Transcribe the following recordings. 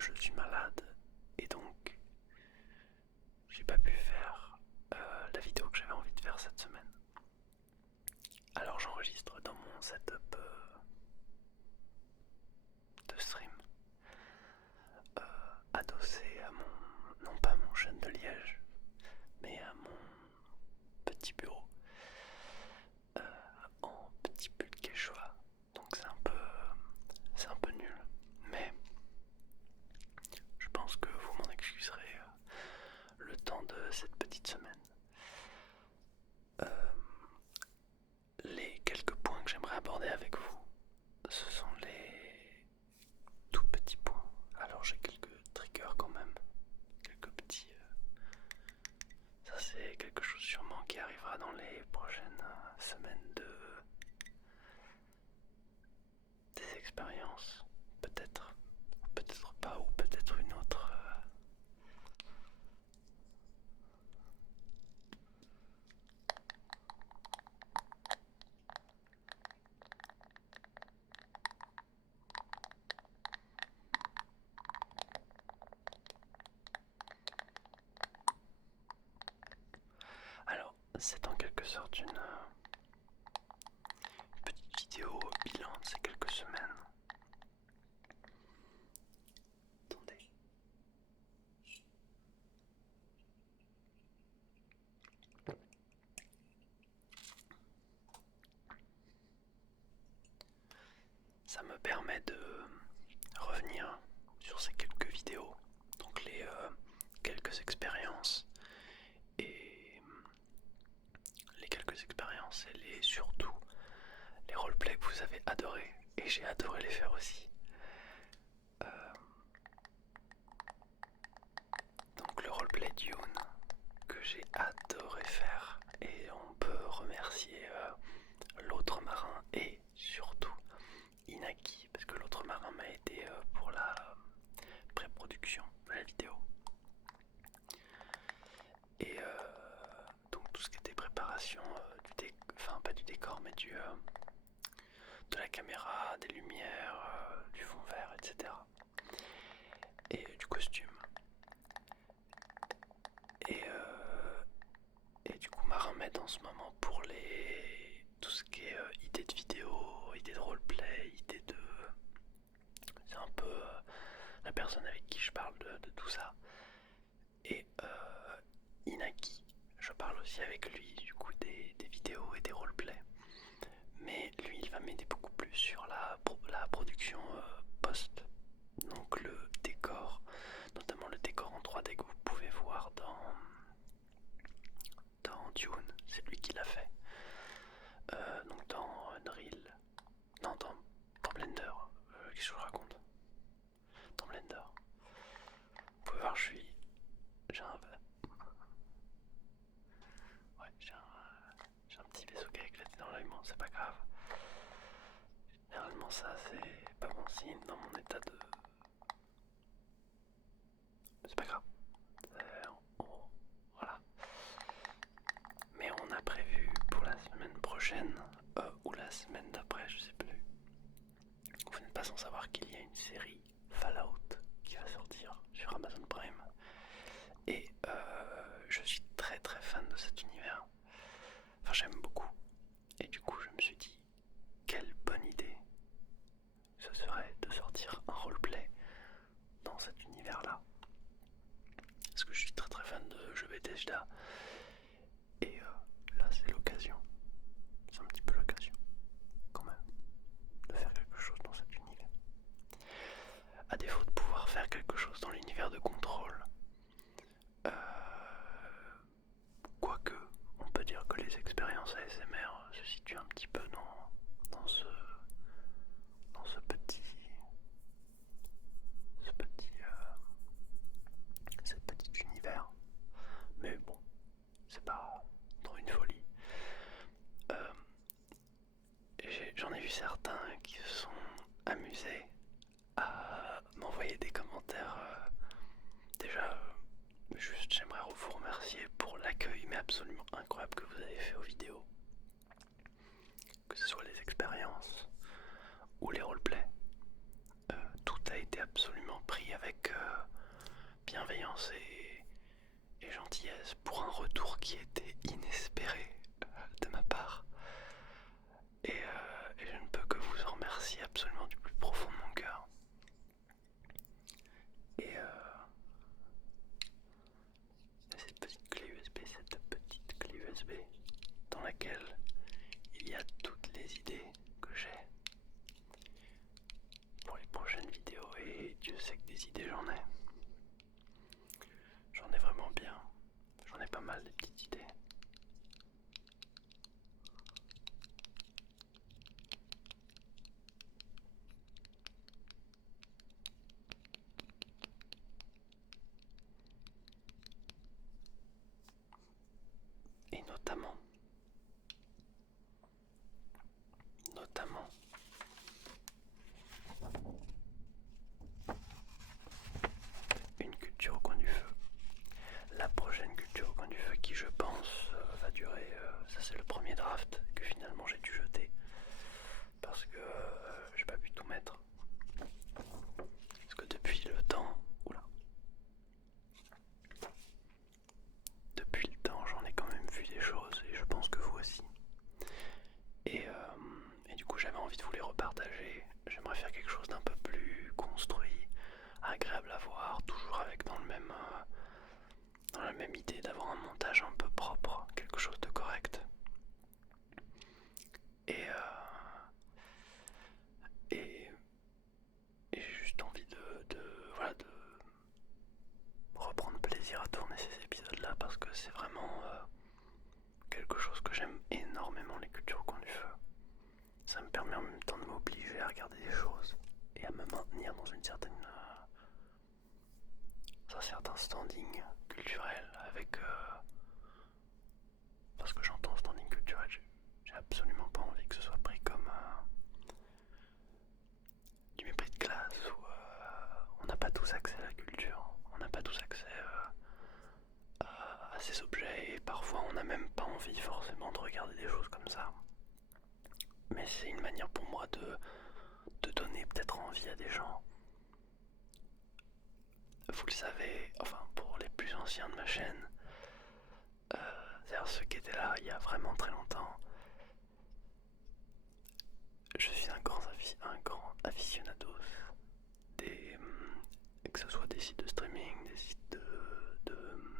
je suis malade et donc j'ai pas pu faire la vidéo que j'avais envie de faire cette semaine. Alors j'enregistre dans mon setup de stream, adossé à mon, non pas mon chêne de liège, mais à mon petit bureau en petit pull quechua. Donc c'est un peu nul, mais je pense que vous m'en excuserez le temps de cette petite semaine. Les quelques points que j'aimerais aborder avec vous, ce sont les tout petits points. Alors j'ai quelques triggers quand même, quelques petits... ça c'est quelque chose sûrement qui arrivera dans les prochaines semaines des expériences. Peut-être, peut-être pas, ou peut-être une autre... Alors, c'est en quelque sorte une petite vidéo bilan de ces quelques semaines. Attendez. Ça me permet de revenir sur ces quelques vidéos, donc les quelques expériences et surtout les roleplays que vous avez adorés et j'ai adoré les faire aussi. Euh, donc le roleplay Dune que j'ai adoré faire, et on peut remercier l'autre marin et surtout Inaki parce que l'autre marin m'a aidé pour la pré-production de la vidéo. Et donc tout ce qui était préparation enfin pas du décor mais de la caméra, des lumières, du fond vert, etc. Et du costume. Et du coup Marin m'aide en ce moment pour tout ce qui est idées de vidéo, idées de roleplay, idées de... C'est un peu la personne avec qui je parle de tout ça. Et Inaki, je parle aussi avec lui du coup des vidéos et des roleplays. Mais lui il va m'aider beaucoup plus sur la production post. Donc le décor, notamment le décor en 3D que vous pouvez voir dans Dune, c'est lui qui l'a fait. Donc dans Unreal, non dans Blender, qu'est-ce que je vous raconte? Dans Blender. Vous pouvez voir j'ai un... Ouais, j'ai un petit vaisseau qui a éclaté dans l'œil, bon c'est pas grave. Généralement ça c'est pas bon signe dans mon état de... C'est pas grave. Voilà. Mais on a prévu pour la semaine prochaine, ou la semaine d'après, je sais plus. Vous n'êtes pas sans savoir qu'il y a une série Fallout qui va sortir sur Amazon Prime. Et je suis très très fan de cet univers. Enfin j'aime beaucoup. Et du coup je me suis dit, quelle bonne idée ce serait de sortir un roleplay dans cet univers-là. Parce que je suis très très fan de jeux Bethesda. Et là c'est l'occasion. C'est un petit peu l'occasion quand même de faire quelque chose dans cet univers. À défaut de pouvoir faire quelque chose dans l'univers de Control, quoique on peut dire que les expériences ASMR se situent un petit peu dans cet petit univers. Mais bon, c'est pas trop une folie. J'en ai vu certains qui se sont amusés à m'envoyer des commentaires. Déjà, juste j'aimerais vous remercier pour l'accueil mais absolument incroyable que vous avez fait aux vidéos. Que ce soit les expériences, bienveillance et gentillesse pour un retour qui était inespéré de ma part. Et je ne peux que vous en remercier absolument du plus profond de mon cœur. Et cette petite clé USB dans laquelle il y a toutes les idées que j'ai pour les prochaines vidéos, et Dieu sait que des idées j'en ai. J'en ai vraiment bien. J'en ai pas mal des petites idées. Et notamment une culture au coin du feu. La prochaine culture au coin du feu qui, je pense, va durer, ça c'est le premier draft que finalement j'ai dû jeter parce que j'ai pas pu tout mettre. Parce que depuis le temps, j'en ai quand même vu des choses, et je pense que vous aussi. Et du coup j'avais envie de vous les repartager. J'aimerais faire quelque chose d'un peu plus construit, agréable à voir, toujours avec dans la même idée d'avoir un montage un peu propre, quelque chose de correct. Et j'ai juste envie de reprendre plaisir à tourner ces épisodes-là, parce que c'est vraiment quelque chose que j'aime énormément, les cultures au coin du feu. Ça me permet en même temps de m'obliger à regarder des choses et à me maintenir dans un certain standing culturel avec parce que j'entends standing culturel, j'ai absolument pas envie que ce soit pris comme du mépris de classe, où on n'a pas tous accès à la culture, on n'a pas tous accès à ces objets, et parfois on n'a même pas envie forcément de regarder des choses comme ça. Mais c'est une manière pour moi de donner peut-être envie à des gens. Vous le savez, enfin pour les plus anciens de ma chaîne, c'est-à-dire ceux qui étaient là il y a vraiment très longtemps, je suis un grand aficionados que ce soit des sites de streaming, des sites de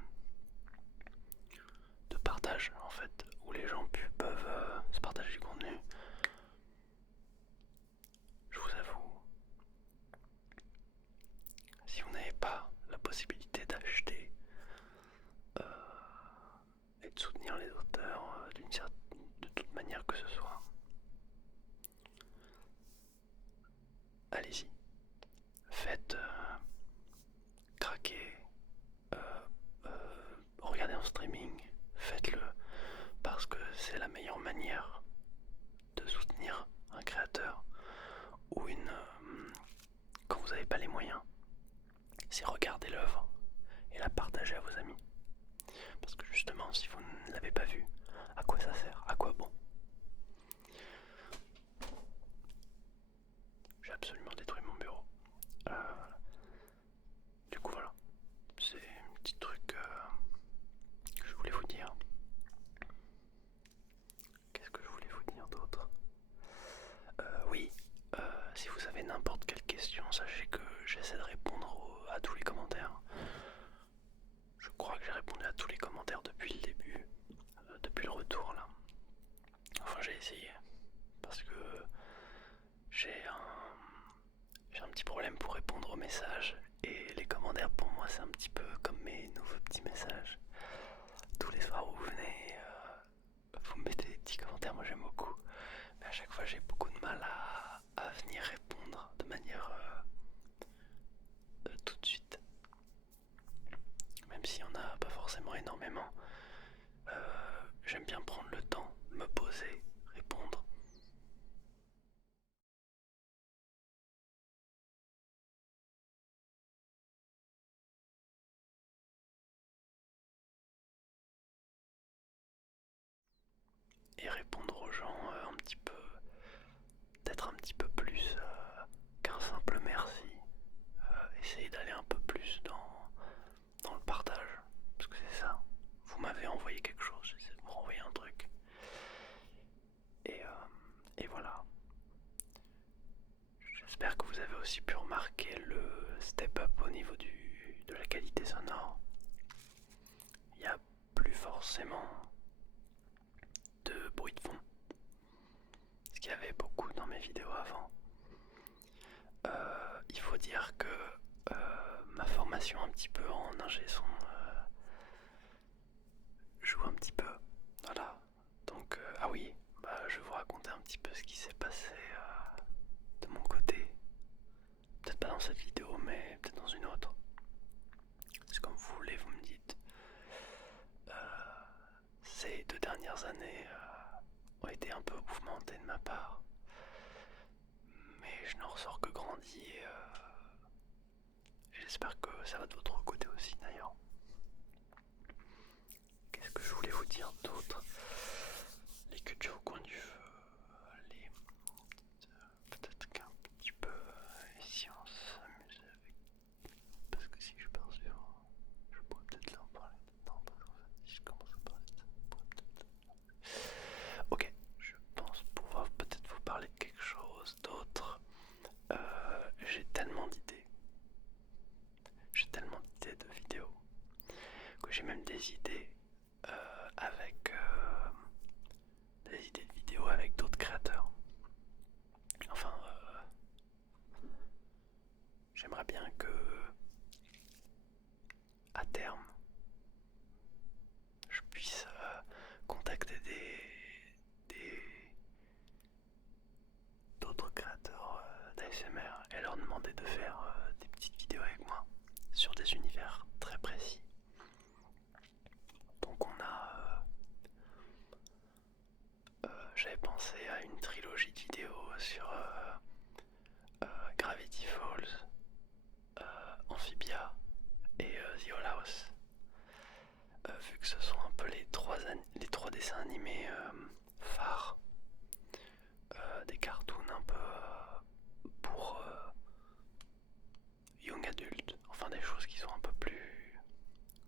partage en fait, où les gens peuvent se partager du contenu. Je vous avoue, si vous n'avez pas la possibilité d'acheter et de soutenir les auteurs de toute manière que ce soit, allez-y, faites craquer, regardez en streaming, faites-le, parce que c'est la meilleure manière de soutenir un créateur ou quand vous n'avez pas les moyens, c'est regarder l'œuvre et la partager à vos amis. Parce que justement, si vous ne l'avez pas vu, à quoi ça sert? À quoi bon? J'ai absolument détruit mon bureau. Du coup voilà, c'est un petit truc que je voulais vous dire. Qu'est-ce que je voulais vous dire d'autre? Oui, si vous avez n'importe quelle question, sachez que j'essaie de répondre à tous les commentaires. Je crois que j'ai répondu à tous les commentaires depuis le début, depuis le retour là. Enfin j'ai essayé, parce que j'ai un petit problème pour répondre aux messages, et les commentaires pour moi c'est un petit peu comme mes nouveaux petits messages. Tous les soirs où vous venez, vous me mettez des petits commentaires, moi j'aime beaucoup, mais à chaque fois j'ai beaucoup de mal à venir répondre de manière tout de suite, même s'il n'y en a pas forcément énormément. J'aime bien prendre le temps, me poser, répondre. Et répondre aux gens un petit peu, d'être un petit peu plus qu'un simple merci. Essayer d'aller un peu plus ai envoyé quelque chose, j'essaie de vous renvoyer un truc. Et voilà. J'espère que vous avez aussi pu remarquer le step up au niveau de la qualité sonore. Il n'y a plus forcément de bruit de fond, ce qu'il y avait beaucoup dans mes vidéos avant. Il faut dire que ma formation un petit peu en ingé son joue un petit peu. Voilà. Donc, ah oui, je vais vous raconter un petit peu ce qui s'est passé de mon côté. Peut-être pas dans cette vidéo, mais peut-être dans une autre. C'est comme vous voulez, vous me dites. Ces 2 dernières années ont été un peu mouvementées de ma part. Mais je n'en ressors que grandi et j'espère que ça va de votre côté aussi d'ailleurs. Qu'est-ce que je voulais vous dire d'autre? Les cultures au coin du feu, les... peut-être qu'un petit peu ici on s'amuse avec... Parce que si je pars sur... Je pourrais peut-être là en parler dedans, parce qu'en fait si je commence à parler de ça, je pourrais peut-être... Ok, je pense pouvoir peut-être vous parler de quelque chose d'autre. J'ai tellement d'idées. J'ai tellement d'idées de vidéos que j'ai même des idées avec des idées de vidéos avec d'autres créateurs. Enfin, j'aimerais bien que à terme je puisse contacter d'autres créateurs d'ASMR et leur demander de faire des petites vidéos avec moi sur des univers très précis. Donc on a j'avais pensé à une trilogie de vidéos sur Gravity Falls, Amphibia et The Owl House. Vu que ce sont un peu les trois dessins animés phares des cartoons un peu pour young adultes, enfin des choses qui sont un peu plus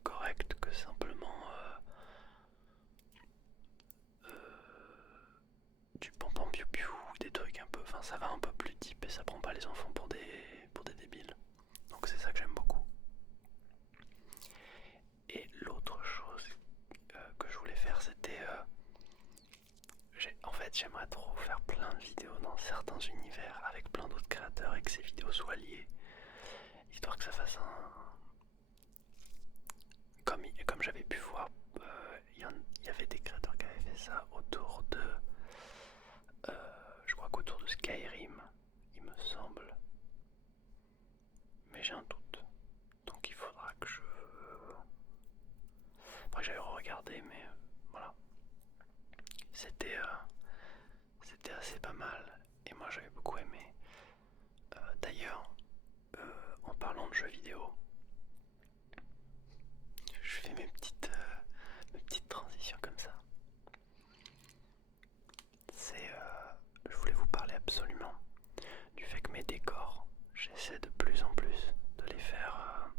correctes que simplement du pam piou piou, des trucs un peu, enfin ça va un peu plus deep et ça prend pas les enfants pour des débiles. Donc c'est ça que j'aime beaucoup. Et l'autre chose que je voulais faire, c'était en fait j'aimerais trop faire plein de vidéos dans certains univers avec plein d'autres créateurs et que ces vidéos soient liées, histoire que ça fasse un... Comme j'avais pu voir, il y avait des créateurs qui avaient fait ça autour de... je crois qu'autour de Skyrim, il me semble. Mais j'ai un doute. Donc il faudra que je... Après j'avais regardé, mais voilà. C'était assez pas mal. Et moi j'avais beaucoup aimé. D'ailleurs, en parlant de jeux vidéo, je fais mes petites transitions comme ça. Je voulais vous parler absolument du fait que mes décors, j'essaie de plus en plus de les faire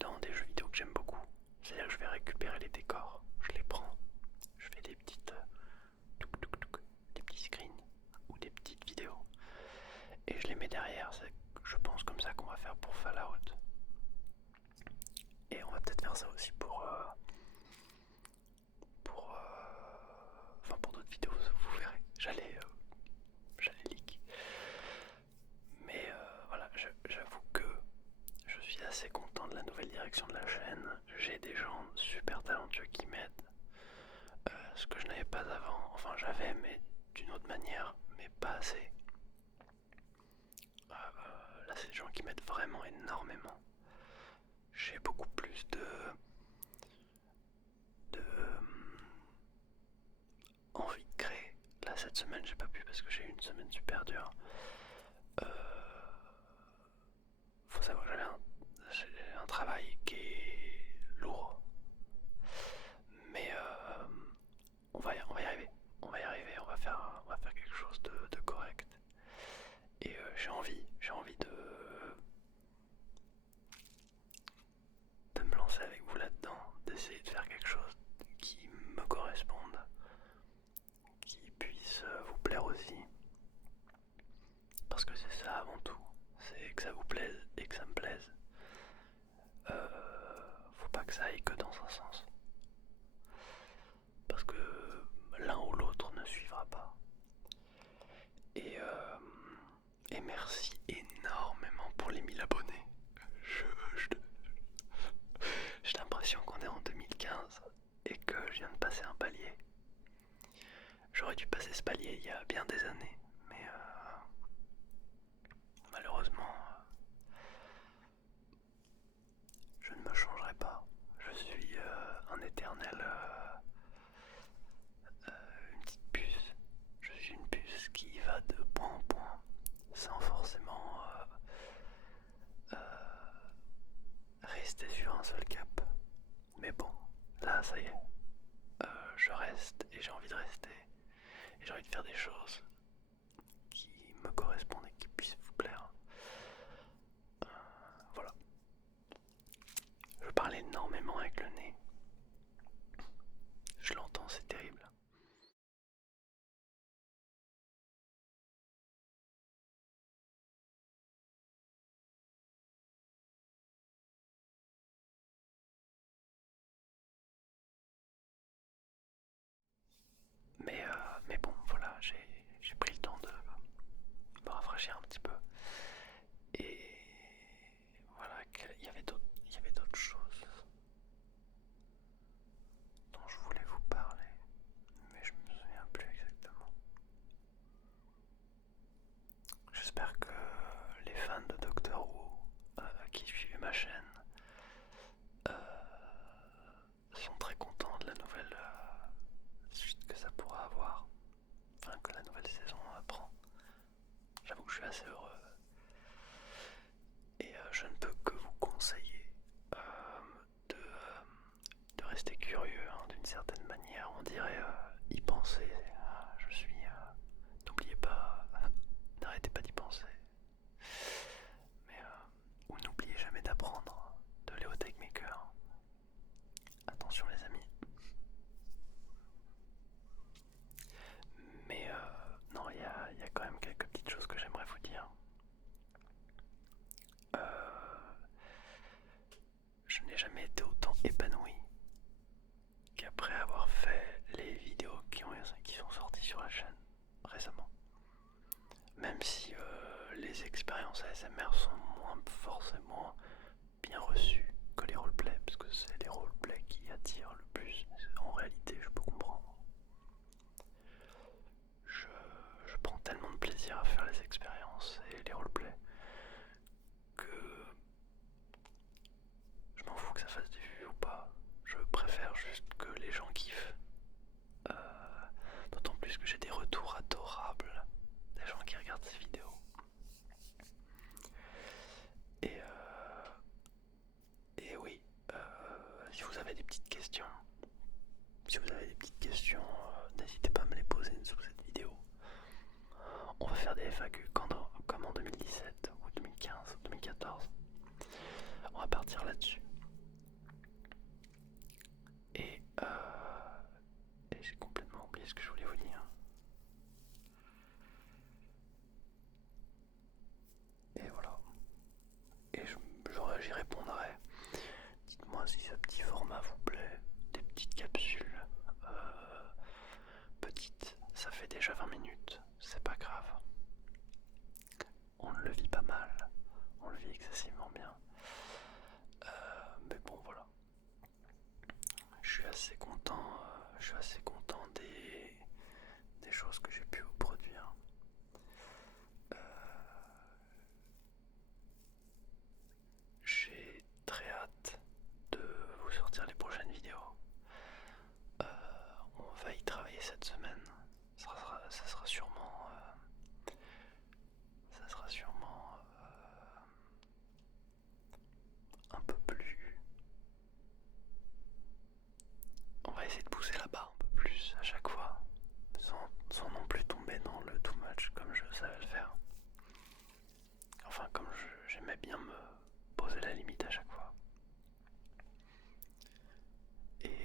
dans des jeux vidéo que j'aime beaucoup. C'est-à-dire que je vais récupérer les décors, je les prends, je fais des petites des petits screens ou des petites vidéos et je les mets derrière. Je pense comme ça qu'on va faire pour Fallout. Et on va peut-être faire ça aussi pour pour d'autres vidéos, vous verrez. J'allais leak. Mais voilà, j'avoue que je suis assez content de la nouvelle direction de la chaîne. J'ai des gens super talentueux qui m'aident. Ce que je n'avais pas avant. Enfin j'avais, mais d'une autre manière, mais pas assez. Là c'est des gens qui m'aident vraiment énormément. J'ai beaucoup plus de envie de créer. Là cette semaine j'ai pas pu parce que j'ai eu une semaine super dure. Faut savoir que j'ai un travail qui est lourd. Mais on va y arriver. On va y arriver, on va faire quelque chose de correct. Et j'ai envie de me lancer avec vous là-dedans, d'essayer il y a bien des années, mais malheureusement, je ne me changerai pas. Je suis un éternel, une petite puce. Je suis une puce qui va de point en point, sans forcément rester sur un seul cap. Mais bon, là, ça y est. Je reste et j'ai envie de rester. Et j'ai envie de faire des choses qui me correspondent et qui puissent vous plaire. Voilà. Je parle énormément avec le nez. Je l'entends, c'est terrible. Mais bon, voilà, j'ai pris le temps de me rafraîchir un petit peu. Et voilà, il y avait d'autres choses dont je voulais vous parler, mais je me souviens plus exactement. J'espère que les fans de Doctor Who qui suivent ma chaîne euh, sont très contents de la nouvelle suite que ça pourra avoir, enfin que la nouvelle saison prend. J'avoue que je suis assez heureux et je ne peux que vous conseiller euh, de rester curieux d'une certaine manière. On dirait y penser. Je suis. N'oubliez pas, n'arrêtez pas d'y penser. Mais ou n'oubliez jamais d'apprendre de Léo Techmaker. Attention les amis. Mais non, il y a quand même quelques petites choses que j'aimerais vous dire. Je n'ai jamais été autant épanoui qu'après avoir fait les vidéos qui sont sorties sur la chaîne récemment. Même si les expériences ASMR sont moins forcément bien reçues que les roleplays, parce que c'est les roleplays qui attirent le plus. En réalité, je peux comprendre. Je prends tellement de plaisir à faire les expériences et les roleplays que je m'en fous que ça fasse des vues ou pas. Je préfère juste que les gens kiffent. Euh, D'autant plus que j'ai des retours adorables des gens qui regardent ces vidéos. Et, et oui, si vous avez des petites questions, n'hésitez pas à me les poser sous cette vidéo. On va faire des FAQ comme en 2017 ou 2015 ou 2014. On va partir là-dessus. Et, et j'ai complètement oublié ce que je voulais vous dire. Et voilà. Et j'y répondrai. Dites-moi si ce petit format vous plaît. Des petites capsules. Petites. Ça fait déjà 20 minutes. C'est pas grave. On le vit pas mal. On le vit excessivement bien. Mais bon voilà. Je suis assez content. Je suis assez content des choses que j'ai pu vous produire. J'ai très hâte de vous sortir les prochaines vidéos. On va y travailler cette semaine. Ça sera sûrement un peu plus. On va essayer de pousser la barre un peu plus à chaque fois, sans non plus tomber dans le too much comme je savais le faire. Enfin, comme j'aimais bien me poser la limite à chaque fois. Et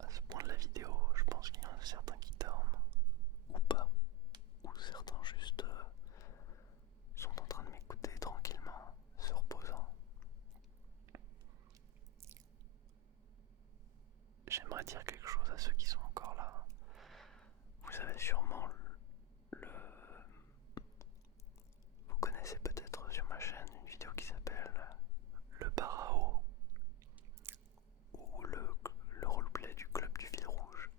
à ce point de la vidéo, je pense qu'il y en a certains qui dorment, ou pas, ou certains juste sont en train de m'écouter tranquillement, se reposant. J'aimerais dire quelque chose à ceux qui sont encore là. Vous avez sûrement vous connaissez peut-être sur ma chaîne une vidéo qui s'appelle Le Barao ou le roleplay du club du fil rouge.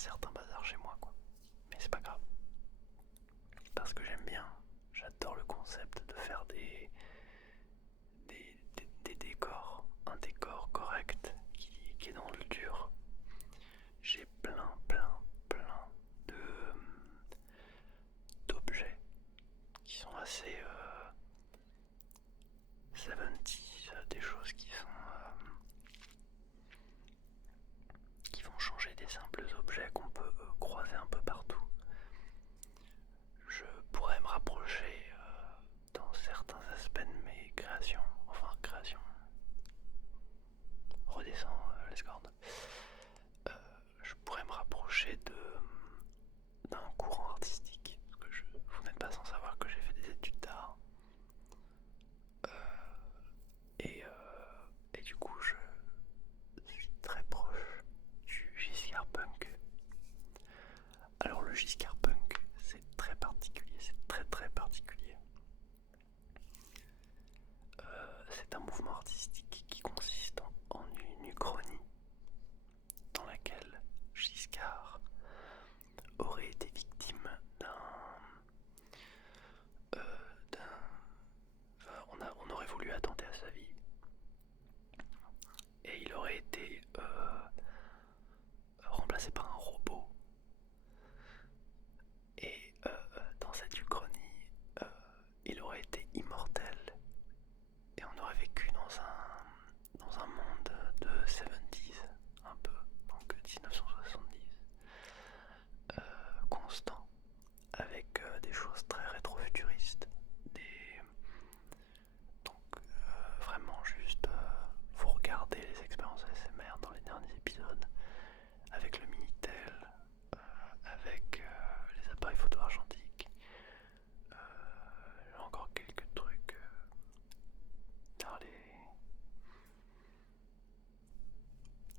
certain bazar chez moi, quoi. Mais c'est pas grave. Parce que j'aime bien, j'adore le concept de faire des décors, un décor correct qui est dans le dur. J'ai plein de d'objets qui sont assez 70s, des choses qui vont changer des simples objets qu'on peut croiser un peu partout. Je pourrais me rapprocher dans certains aspects de mes créations, enfin créations, redescends les cordes. Je pourrais me rapprocher d'un courant artistique, parce que vous n'êtes pas sans savoir que j'ai fait des études d'art. Et du coup, je suis très proche du Giscard Punk. Alors le Giscard Punk, c'est très particulier, c'est très particulier. C'est un mouvement artistique qui consiste en une uchronie dans laquelle Giscard aurait été victime on aurait voulu attenter à sa vie et il aurait été remplacé par un robot. Et dans cette uchronie, il aurait été immortel et on aurait vécu dans un monde de 70s, un peu, donc 1970, constant, avec des choses très rétro-futuristes, donc vraiment juste, vous regardez les expériences ASMR dans les derniers épisodes, avec le Minitel, avec les appareils photo argentiques, j'ai encore quelques trucs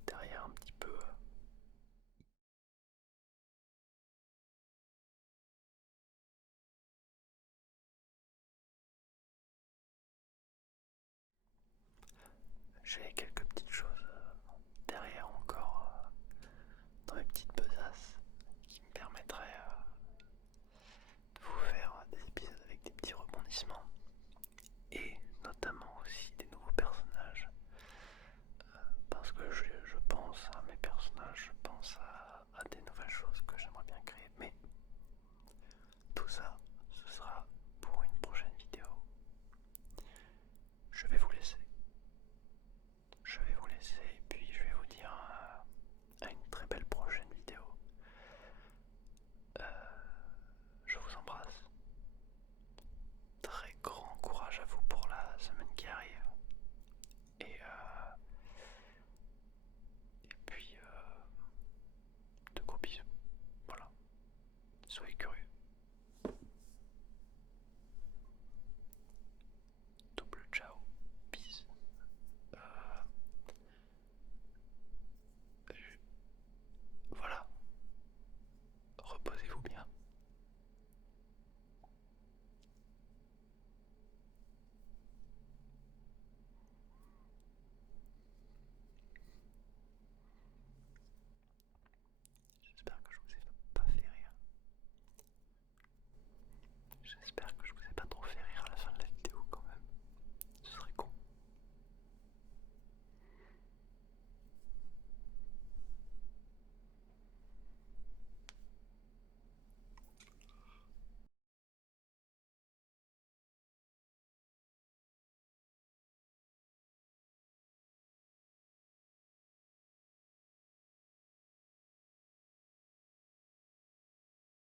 derrière un petit peu. J'ai quelques petites choses derrière encore dans mes petites besaces qui me permettraient de vous faire des épisodes avec des petits rebondissements et notamment aussi